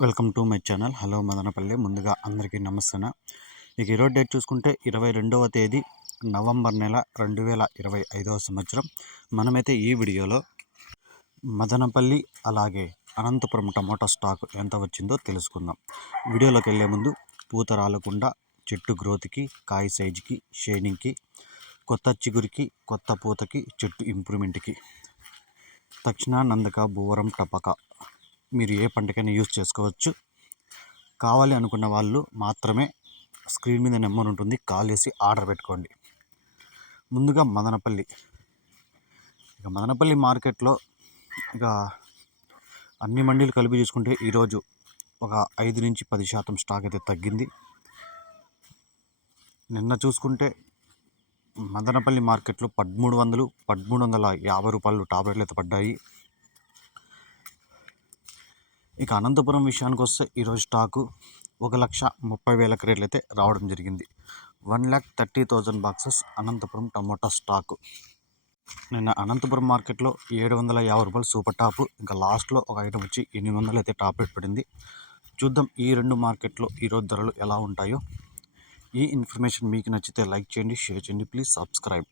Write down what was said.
Welcome to my channel. Hello Madanapalle. ముందుగా అందరికీ నమస్తే ఇక ఈరోజు డేట్ చూసుకుంటే ఇరవై రెండవ తేదీ నవంబర్ నెల రెండు వేల ఇరవై ఐదవ సంవత్సరం. మనమైతే ఈ వీడియోలో మదనపల్లి అలాగే అనంతపురం టమాటా స్టాక్ ఎంత వచ్చిందో తెలుసుకుందాం. వీడియోలోకి వెళ్ళే ముందు పూత రాలకుండా చెట్టు గ్రోత్కి కాయ సైజుకి షేనింగ్కి కొత్త చిగురికి కొత్త పూతకి చెట్టు ఇంప్రూవ్మెంట్కి. తక్షణ నందక భూవరం టపక మీరు ఏ పంటకైనా యూజ్ చేసుకోవచ్చు. కావాలి అనుకున్న వాళ్ళు మాత్రమే స్క్రీన్ మీద నెంబర్ ఉంటుంది. కాల్ చేసి ఆర్డర్ పెట్టుకోండి. ముందుగా మదనపల్లి. ఇక మదనపల్లి మార్కెట్లో ఇక అన్ని మండీలు కలిపి చూసుకుంటే ఈరోజు ఒక ఐదు నుంచి పది శాతం స్టాక్ అయితే తగ్గింది. నిన్న చూసుకుంటే మదనపల్లి మార్కెట్లో పదమూడు వందలు పదమూడు వందల యాభై రూపాయలు టాబ్లెట్లు అయితే పడ్డాయి. ఇక అనంతపురం విషయానికి వస్తే ఈరోజు స్టాకు ఒక లక్ష ముప్పై వేల క్రేట్లు అయితే రావడం జరిగింది. One lakh thirty thousand boxes Anantapur tomato stock. నిన్న అనంతపురం మార్కెట్లో ఏడు వందల యాభై రూపాయలు సూపర్ టాప్. ఇంకా లాస్ట్లో ఒక ఐటమ్ వచ్చి ఎనిమిది వందలు అయితే టాప్ రేట్ పడింది. చూద్దాం ఈ రెండు మార్కెట్లో ఈరోజు ధరలు ఎలా ఉంటాయో. ఈ ఇన్ఫర్మేషన్ మీకు నచ్చితే లైక్ చేయండి షేర్ చేయండి ప్లీజ్ సబ్స్క్రైబ్.